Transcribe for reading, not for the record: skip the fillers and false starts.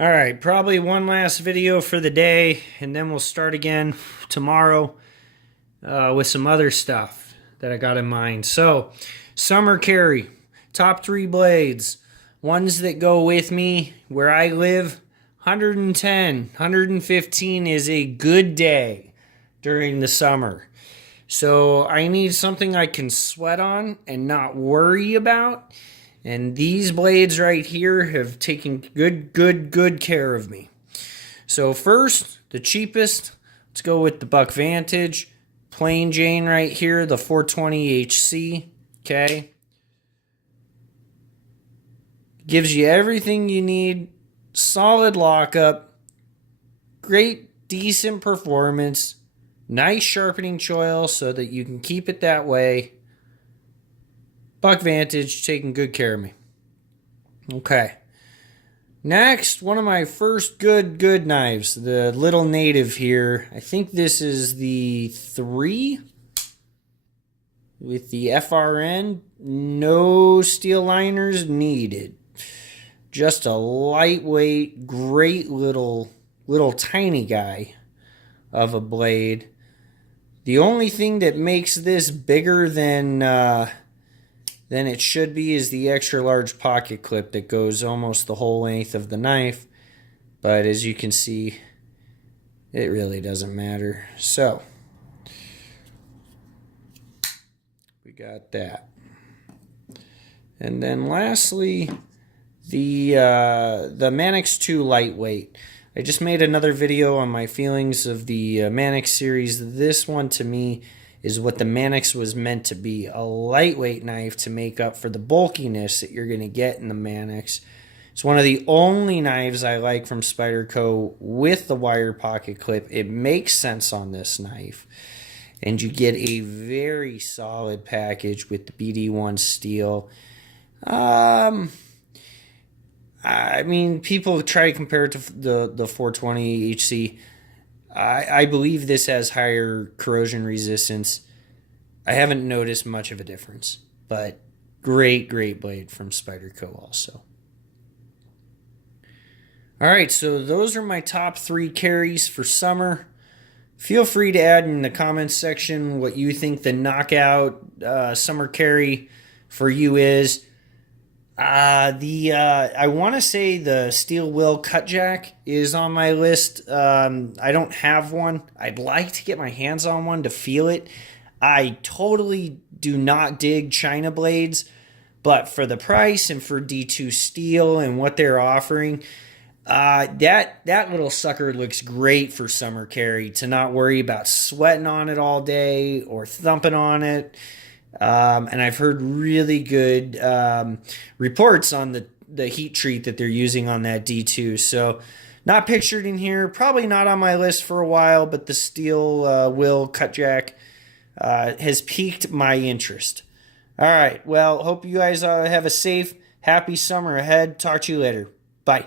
All right, probably one last video for the day, and then we'll start again tomorrow with some other stuff that I got in mind. So, summer carry, top 3 blades, ones that go with me where I live. 110, 115 is a good day during the summer. So I need something I can sweat on and not worry about. And these blades right here have taken good care of me. So first, the cheapest, let's go with the Buck Vantage. Plain Jane right here, the 420 HC, okay? Gives you everything you need. Solid lockup, great, decent performance, nice sharpening choil so that you can keep it that way. Buck Vantage taking good care of me. Okay. Next, one of my first good knives, the Little Native here. I think this is the 3 with the FRN. No steel liners needed. Just a lightweight, great little tiny guy of a blade. The only thing that makes this bigger than it should be is the extra large pocket clip that goes almost the whole length of the knife. But as you can see, it really doesn't matter. So, we got that. And then lastly, the Manix 2 Lightweight. I just made another video on my feelings of the Manix series. This one to me is what the Manix was meant to be. A lightweight knife to make up for the bulkiness that you're going to get in the Manix. It's one of the only knives I like from Spyderco with the wire pocket clip. It makes sense on this knife. And you get a very solid package with the BD1 steel. I mean, people try to compare it to the 420 HC. I believe this has higher corrosion resistance. I haven't noticed much of a difference, but great blade from Spyderco also. All right, so those are my top 3 carries for summer. Feel free to add in the comments section what you think the knockout summer carry for you is. I want to say the steel wheel cut jack is on my list. I don't have one. I'd like to get my hands on one to feel it. I totally do not dig China blades, but for the price and for D2 steel and what they're offering, that little sucker looks great for summer carry, to not worry about sweating on it all day or thumping on it. And I've heard really good reports on the heat treat that they're using on that D2. So not pictured in here, probably not on my list for a while, but the steel wheel cut jack has piqued my interest. All right, well, hope you guys have a safe, happy summer ahead. Talk to you later. Bye.